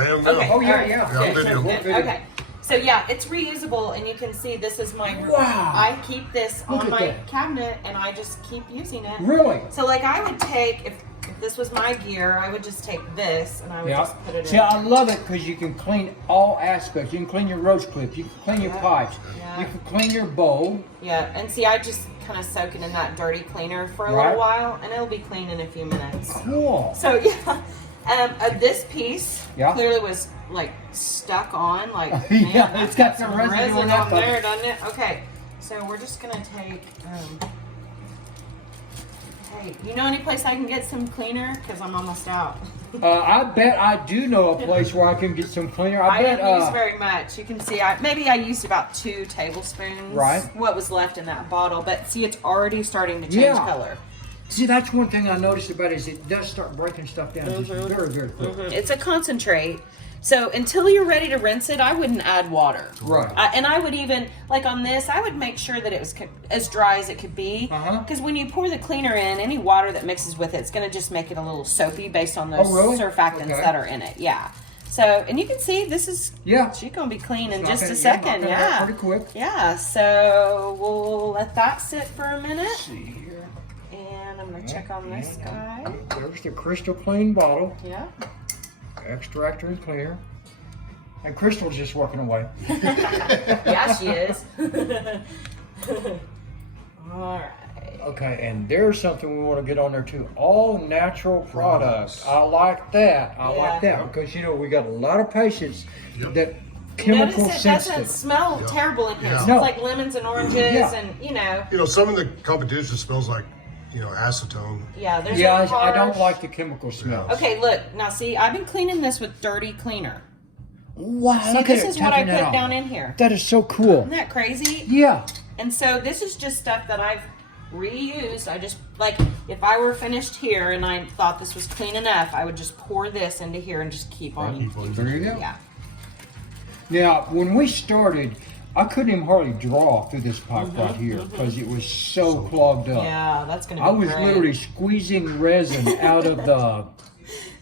I am now. Okay. Oh, yeah, all right. yeah. Yeah, video. Good. Okay. So yeah, it's reusable, and you can see this is my. Wow. I keep this Look on at my that. cabinet, and I just keep using it. Really? So like I would take if this was my gear, I would just take this and I would just put it See, in. I love it because you can clean all aspects. You can clean your roach clips. You can clean your pipes. Yeah. You can clean your bowl. Yeah, and see, I just kind of soak it in that dirty cleaner for a Right. little while, and it'll be clean in a few minutes. Cool. So yeah, this piece clearly was like stuck on, like Yeah, man, it's got some some residue resin on that on thing. there, doesn't it? Okay, so we're just gonna take. Hey, you know any place I can get some cleaner? Because I'm almost out. I bet I do know a place where I can get some cleaner. I bet. didn't use very much. You can see, maybe I used about 2 tablespoons. Right. What was left in that bottle, but see, it's already starting to change color. See, that's one thing I noticed about it is it does start breaking stuff down just very, very quick. It's a concentrate. So until you're ready to rinse it, I wouldn't add water. Right. And I would even, like on this, I would make sure that it was as dry as it could be. Because when you pour the cleaner in, any water that mixes with it, it's going to just make it a little soapy based on those surfactants that are in it. Yeah. So, and you can see this is, she's going to be clean in just a second. Yeah. Pretty quick. Yeah. So we'll let that sit for a minute. Let's see here. And I'm going to check on this guy. There's the Krystal Klean bottle. Yeah. Extractor and clear. And Krystal's just working away. Yeah, she is. All right. Okay, and there's something we want to get on there too. All natural products. I like that. I like that because you know we got a lot of patients that chemical Notice it sensitive. doesn't smell terrible in here. It No. smells like lemons and oranges, and you know. Some of the competition smells like, acetone. Yeah, there's Yeah, no I don't harsh- like the chemical smell. Okay, look now. See, I've been cleaning this with dirty cleaner. Wow, See, look this at is it, what I tapping that put off. down in here. That is so cool. Isn't that crazy? Yeah. And so this is just stuff that I've reused. I just like if I were finished here and I thought this was clean enough, I would just pour this into here and just keep on. There you go. Yeah. Now, when we started, I couldn't even hardly draw through this pipe right here because it was so clogged up. Yeah, that's gonna be I was great. literally squeezing resin out of the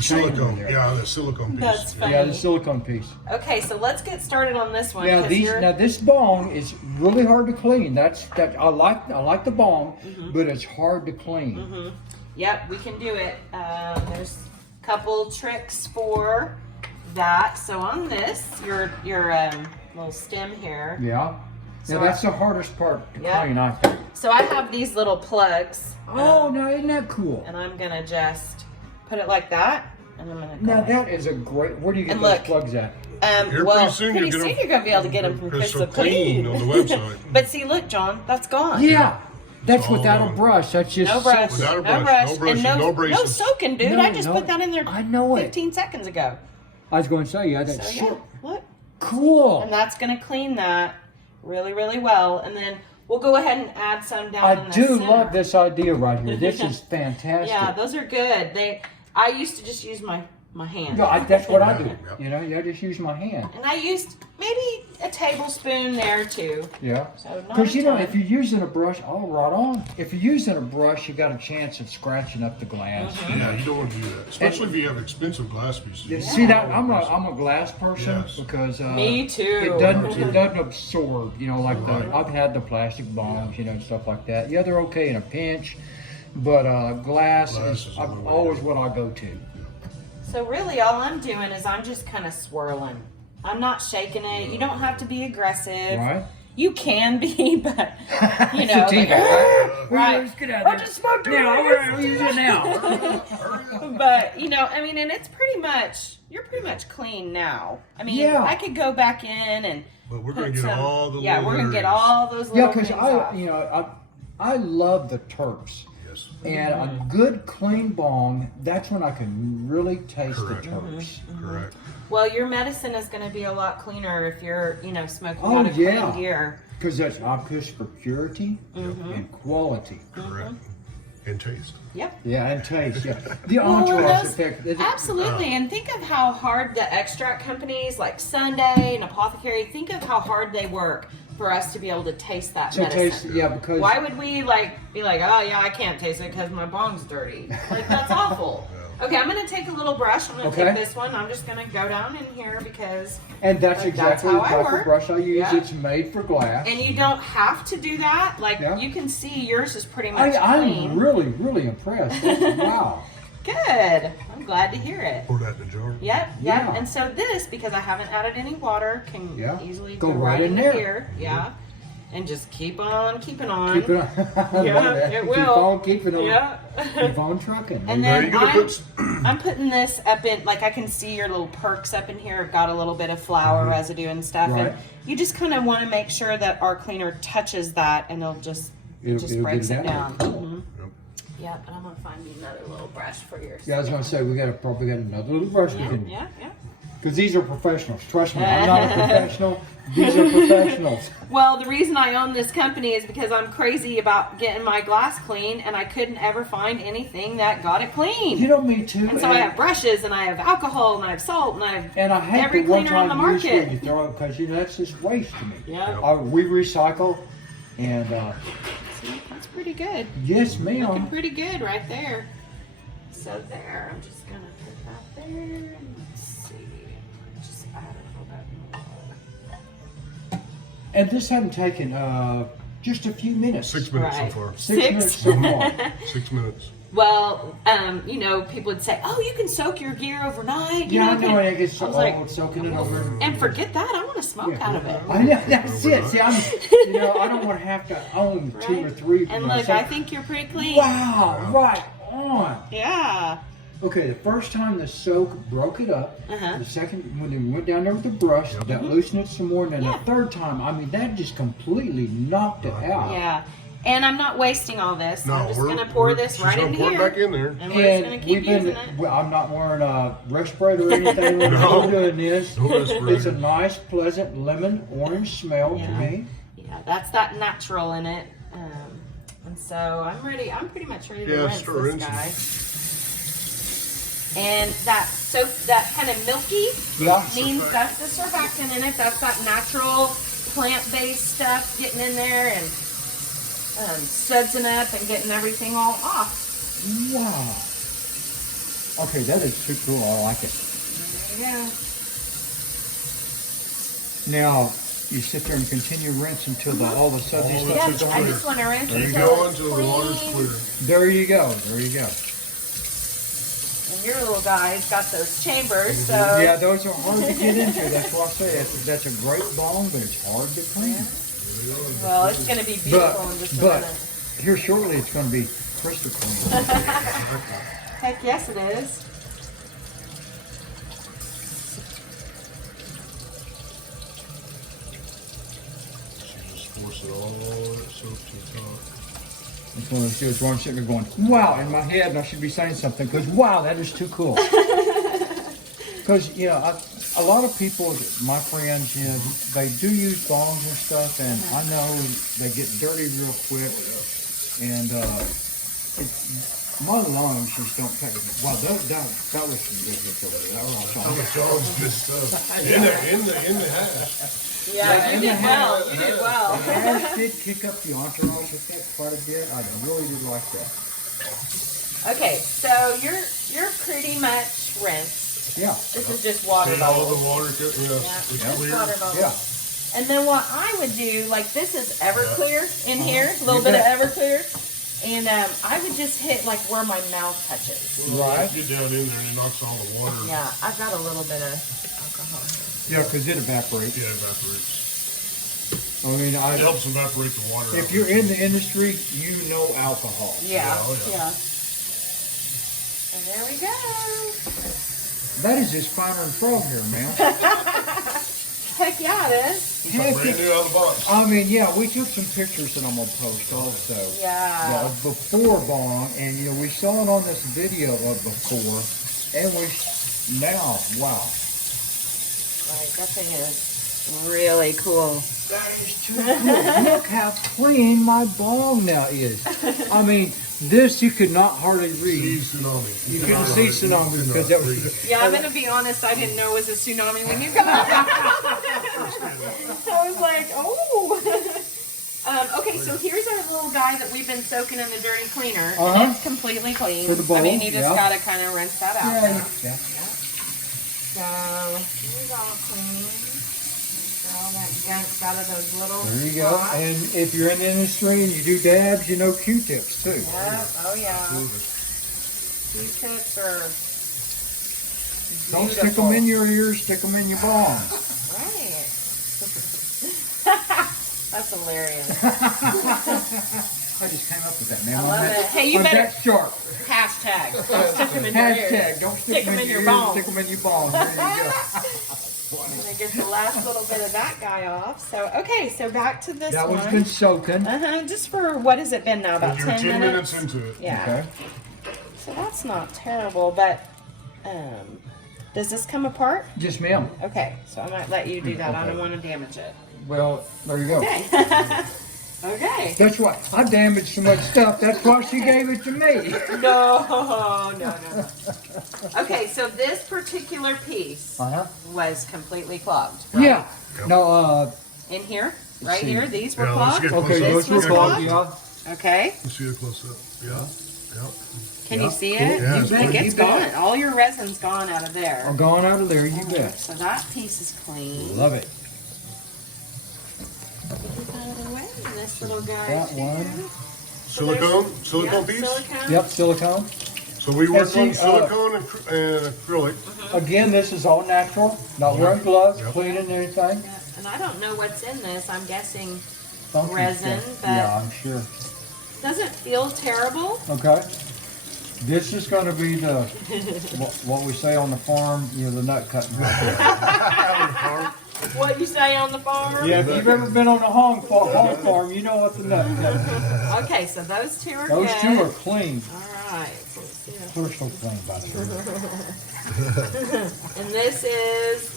silicone. there. Yeah, the silicone piece. That's funny. Yeah, the silicone piece. Okay, so let's get started on this one. Now 'cause this bong is really hard to clean. That I like the bong, but it's hard to clean. Yep, we can do it. There's a couple tricks for that. So on this, your little stem here. Yeah. So Now that's the hardest part to Yeah. clean, I think. So I have these little plugs. Oh, now isn't that cool? And I'm gonna just put it like that, and I'm gonna. Now that is a great. Where do you get And those look. plugs at? Here Well, pretty soon, pretty you'll soon get you're gonna be able to get them from Krystal Krystal Klean Klean on the website. But see, look, John, that's gone. Yeah, that's all without a gone. brush. That's just No brush, Without a no brush, brush, no brushing, and no no braces. soaking, dude. No, I just no. put that in there. I know it. 15 seconds ago. I was going to say, yeah, that's So so yeah, look, cool. and that's gonna clean that really, really well. And then we'll go ahead and add some down I in the do center. love this idea right here. This is fantastic. Yeah, those are good. I used to just use my hand. No, that's what I do. Yep. You know, I just use my hand. And I used maybe a tablespoon there too. Yeah. So not Because a you know, ton. if you're using a brush, right on. If you're using a brush, you got a chance of scratching up the glass. Yeah, you don't want to do that, especially if you have expensive glass pieces. You see that? I'm a glass person Yes. because Me too. It doesn't absorb. You know, like I've had the plastic bombs, you know, and stuff like that. Yeah, they're okay in a pinch, but glass Glass is is the way to always go. what I go to. So really all I'm doing is I'm just kind of swirling. I'm not shaking it. You don't have to be aggressive. Right. You can be, but you know. It's a tea like, bag. right. Let's get out of there. I just smoked Now, we're using it now. But you know, I mean, and it's you're pretty much clean now. I mean, Yeah. I could go back in and But we're put going to get some- all the yeah, little we're gonna get areas. all those little Yeah, because things off. I love the terps. Yes. And a good clean bong, that's when I can really taste Correct. the terps. Correct. Well, your medicine is going to be a lot cleaner if you're, smoking Oh, on a yeah. clean gear. Because I push for purity and quality. Correct. And taste. Yep. Yeah, and taste. Yeah, the Well, entourage those- effect. Absolutely, and think of how hard the extract companies like Sunday and Apothecary, think of how hard they work for us to be able to taste that So medicine. taste, yeah, because Why would we be like, oh yeah, I can't taste it because my bong's dirty? Like that's awful. Okay, I'm going to take a little brush. I'm going to Okay. take this one. I'm just going to go down in here because... And that's exactly the how I type work. of brush I use. Yeah. It's made for glass. And you don't have to do that. Like, Yeah. you can see yours is pretty much I'm clean. really impressed. Wow. Good. I'm glad to hear it. Pour that in the jar. Yep. Yeah. And so this, because I haven't added any water, can Yeah. easily Go go right in in there. here. Yeah. And just keep on keeping on. Keep it on. I Yeah, love that. it Keep will. on keeping on. Yeah. Keep on trucking. And Now then you gonna put I'm putting this up in, like I can see your little perks up in here have got a little bit of flour residue and stuff. Right. And you just kind of want to make sure that our cleaner touches that and it'll It'll breaks get it it down. out. Mm-hmm. Yep, and I'm going to find you another little brush for yours. Yeah, I was gonna say we probably got another little brush we Yeah, can. yeah. Because these are professionals. Trust me, I'm not a professional. These are professionals. Well, the reason I own this company is because I'm crazy about getting my glass clean, and I couldn't ever find anything that got it clean. You know, me too. And so I have brushes, and I have alcohol, and I have salt, and I have And I hate every the one cleaner on the time use where market. you throw it because that's just waste to me. Yeah, We recycle, and see, that's pretty good. yes, Looking ma'am. pretty good right there. So there, I'm just gonna put that there, and let's see, just add a little bit more. And this hadn't taken just a few minutes. 6 minutes Right. so far. 6 minutes so far. 6 minutes. Well, you know, people would say, "Oh, you can soak your gear overnight." You Yeah, I know, know. It gets I so was like, old, soaking it over. and forget that. I want to smoke out of it. I know, that's it. See, I don't want to have to own two or Right? three. And look, I think you're pretty clean. Wow, right on. Yeah. Okay, the first time the soak broke it up. Uh-huh. The second, when they went down there with the brush, that loosened it some more. And then Yeah. the third time, I mean, that just completely knocked it out. Yeah. And I'm not wasting all this. No, I'm just we're going to pour we're- this she's right gonna in pour here. it back in there. And we're just going to keep we've been, using it. well, I'm not wearing a respirator or anything when No. I'm doing this. No respirator. It's a nice, pleasant lemon orange smell Yeah. to me. Yeah, that's that natural in it. And so I'm ready. I'm pretty much ready to Yeah, rinse start this rinsing. guy. And that soap, that kind of milky Yeah. means that's the surfactant in it. That's that natural plant-based stuff getting in there and sudsing up and getting everything all off. Wow. Okay, that is too cool. I like it. Yeah. Now, you sit there and continue rinse until all the sudsy All stuff the Yeah, is It's I gone. clear. just want to rinse There you until go it's until the water's clean. clear. There you go. There you go. And your little guy's got those chambers, so Yeah, those are hard to get into. That's why I say that's a great bong, but it's hard to clean. well, it's going to be beautiful in just a But minute. here shortly, it's going to be crystal clean. Heck yes, it is. She just force it all that soap to the top. It's one of those deals where I'm sitting there going, wow, in my head, and I should be saying something, because wow, that is too cool. Because, you know, a lot of people, my friends, you know, they do use bongs and stuff, and I know they get dirty real quick, and my lungs just don't take it. Wow, that was some good hits over there. That was awesome. It's all good stuff. In the hash. Yeah, you did well. You did well. Ash did kick up the entourage with that quite a bit. I really did like that. Okay, so you're pretty much rinsed. Yeah. This is just water See all bubbles. the water, it's Just clear. water bubbles. Yeah. And then what I would do, like this is Everclear in here, a little You bit of bet. Everclear. And I would just hit like where my mouth touches. Right. Get down in there and it knocks all the water. Yeah, I've got a little bit of alcohol here. Yeah, because it evaporates. Yeah, it evaporates. I mean, It helps evaporate the water. if out. you're in the industry, you know alcohol. Yeah, oh, yeah. And there we go. That is just finer than frog hair, man. Heck yeah, it is. It's like brand new out of the box. I mean, yeah, we took some pictures that I'm gonna post also. Yeah. The before bong, and you know, we saw it on this video of before, and now, wow. Right, that thing is really cool. That is too cool. Look how clean my bong now is. I mean, this you could not hardly read. See tsunami. You couldn't see tsunami because that was. Yeah, I'm gonna be honest. I didn't know it was a tsunami when you got it. I was like, oh. Okay, so here's our little guy that we've been soaking in the dirty cleaner. Uh-huh. And it's completely clean. For the bowl, I mean, you just yeah. gotta kind of rinse that out. now. Yeah. So here's all clean. Get all that gunk's out of those little There you go. spots. And if you're in the industry and you do dabs, you know Q-tips too. Yep. Oh yeah. Q-tips are Don't beautiful. stick them in your ears, stick them in your balls. Right. That's hilarious. I just came up with that, man. I love it. Hey, you I'm better that sharp. hashtag. Don't stick them in your ears. Hashtag, don't stick them in your ears, balls. stick them in your balls. There you go. I'm gonna get the last little bit of that guy off. So okay, so back to this That one. one's been soaking. Just for what has it been now? About You're 10 minutes. into it. Yeah. Okay. So that's not terrible, but does this come apart? Yes, ma'am. Okay, so I might let you do that. I Okay. don't want to damage it. Well, there you go. Okay. Okay. That's why I damaged so much stuff. That's why she gave it to me. No. Okay, so this particular piece Uh-huh. was completely clogged. Right? Yeah. No, In here, right see. here, these were Yeah, let's clogged. get okay, close those up. were was clogged, clogged? yeah. Okay. Let's see it close up. Yeah. Can Yeah. you see Cool. it? Yeah, You it's think good. it's You bet. gone. All your resin's gone out of there. I'm going out of there, you bet. So that piece is clean. Love it. Out of the way. And this little guy. That too. one. Silicone Yep, piece. silicone. Yep, silicone. So we worked see, on silicone and acrylic. Again, this is all natural. Not wearing gloves, Yep. cleaning anything. Yeah, and I don't know what's in this. I'm guessing Funky Resin, stuff. but- Yeah, I'm sure. doesn't feel terrible. Okay. This is going to be the what we say on the farm, you know, the nut cutting. What you say on the farm? Yeah, if you've ever been on a hog farm, you know what the nut cutting is. Okay, so those two are Those good. two are clean. All right. So let's see if- Crystal clean, by the way. And this is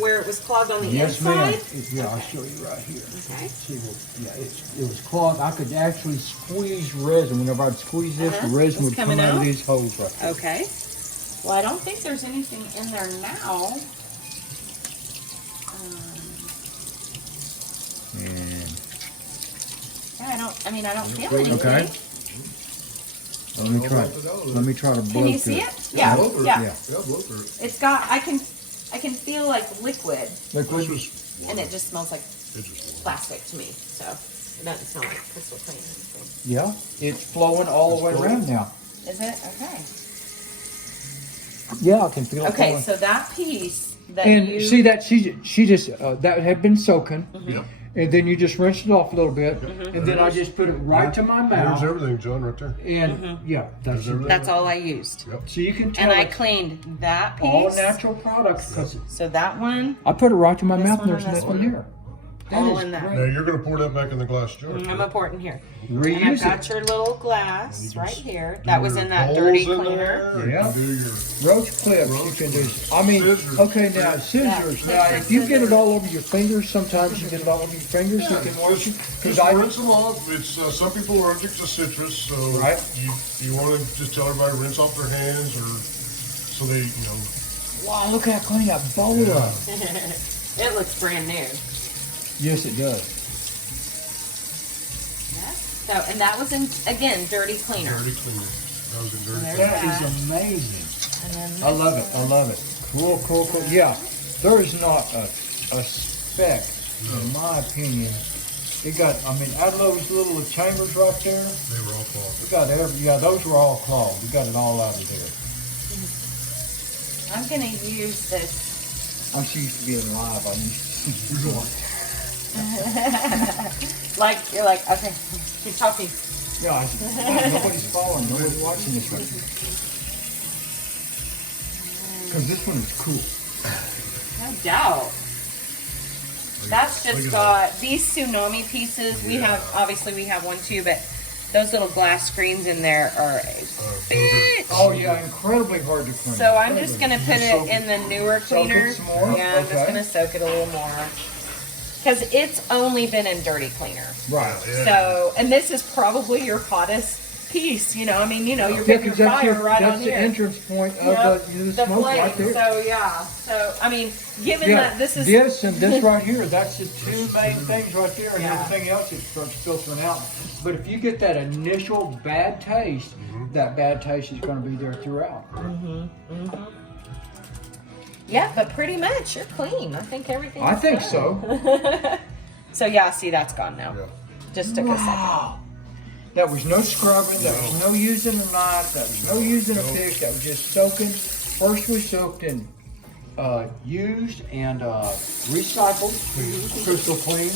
where it was clogged on the Yes, ma'am. inside. Yeah, I'll show you right here. Okay. See, yeah, it was clogged. I could actually squeeze resin. Whenever I'd squeeze this, the resin It's would come coming out of out? these holes right there. Okay. Well, I don't think there's anything in there now. And Yeah, I don't feel Okay. anything. okay. Let me try. Let me try to blow Can you through see it? Yeah. Blow through it. Yeah. Yeah. Yeah, blow through it. It's got. I can feel like liquid, Liquid. This was and it just smells like it just plastic to me. So it doesn't smell like Krystal Klean or anything. Yeah, it's flowing all the way around now. Is it? Okay. Yeah, I can feel it Okay. flowing. So that piece that And you see that she just that had been soaking, Yep. and then you just rinse it off a little bit, and then I just put it right to my There's mouth. everything, John, right there. And yeah, that's everything. That's all I used. Yep. so you can tell And I it's cleaned that piece. all natural products. 'Cause So that one, I put it right to my This mouth, one and there's and this nothing one. there. all is in that. great. Now you're going to pour that back in the glass jar. I'm gonna pour it in here. And I've Reuse got it. your little glass You can right s- here. Do That was your in that holes dirty in cleaner. there, Yeah. You can do your Roach clips, you can do. I mean, Scissors. okay, now scissors. Yeah, Now, if you get it all over your fingers, sometimes you get it all over your fingers. You can wash it. Just rinse them off. It's some people are allergic to citrus, so Right. you want to just tell everybody to rinse off their hands, or so they Wow, look how clean that bowl is. It looks brand new. Yes, it does. So, and that was in, again, dirty cleaner. dirty cleaner. That was in dirty There cleaner. That is amazing. And then I this love it. I one. love it. Cool, cool, cool. Yeah, there is not a speck, in my opinion. It got. I mean, out of those little chambers right there, They were all clogged. we got every. Yeah, those were all clogged. We got it all out of there. I'm gonna use this. I'm so used to being live. I'm used to Like, you're like, okay, keep talking. Yeah, nobody's following. Nobody's watching this right now. Because this one is cool. No doubt. That's Look just at got these tsunami pieces. We have, obviously we have one too, but those little glass screens in there are a bitch. Oh yeah, incredibly hard to clean. So I'm just gonna put it in the newer Soak it cleaner. some more? Yeah, I'm just Okay. gonna soak it a little more. Because it's only been in dirty cleaner. Right. Yeah. So, and this is probably your hottest piece. You know, I mean, you know, you're Yeah, getting your 'cause that's fire right on that's the here. entrance point of Yep, the smoke flame. right there. So yeah. So I mean, given Yeah, that this is this and this right here, that's the two main things right there, and Yeah. everything else it starts filtering out. But if you get that initial bad taste, that bad taste is going to be there throughout. yeah, but pretty much you're clean. I think everything. I think so. So yeah, see, that's gone now. Yeah. Just took a second. Wow. That was no scrubbing, that was no using a knife, that was no using a fish, that was just soaking. First we soaked in used and recycled Krystal Klean,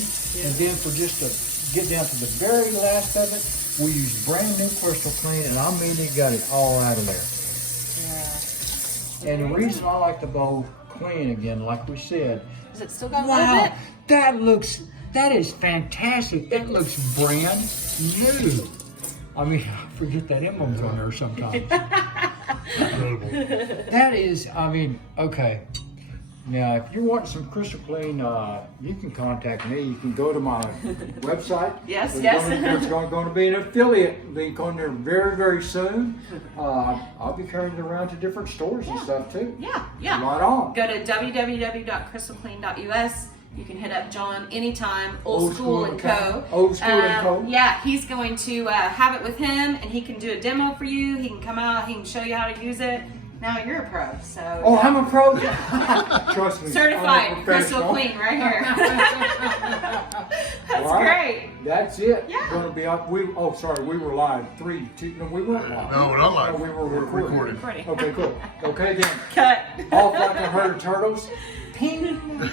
and then for just to get down to the very last of it, we used brand new Krystal Klean, and I mean it got it all out of there. Yeah. And the reason I like the bowl clean again, like we said, Is it still got a little bit? that is fantastic. That looks brand new. I mean, I forget that emblem's on there sometimes. Incredible. That is, I mean, okay. Now, if you're wanting some Krystal Klean, you can contact me. You can go to my website. Yes, There's yes. There's going to be an affiliate link on there very, very soon. I'll be carrying it around to different stores and stuff too. Yeah, yeah. Right on. Go to www.krystalklean.us. You can hit up John anytime. Old School and Co. Old School and Co. Yeah, he's going to have it with him, and he can do a demo for you. He can come out. He can show you how to use it. Now you're a pro, so. Oh, I'm a pro. Trust me. Certified I'm a Krystal professional. Klean right here. That's All right. great. That's it. Yeah. Going to be up. We were live. 3, 2. No, we weren't live. No, we're not live. No, we were We're recording. recording. Okay, cool. Okay, then. Cut. Off like a herd of turtles. Ping.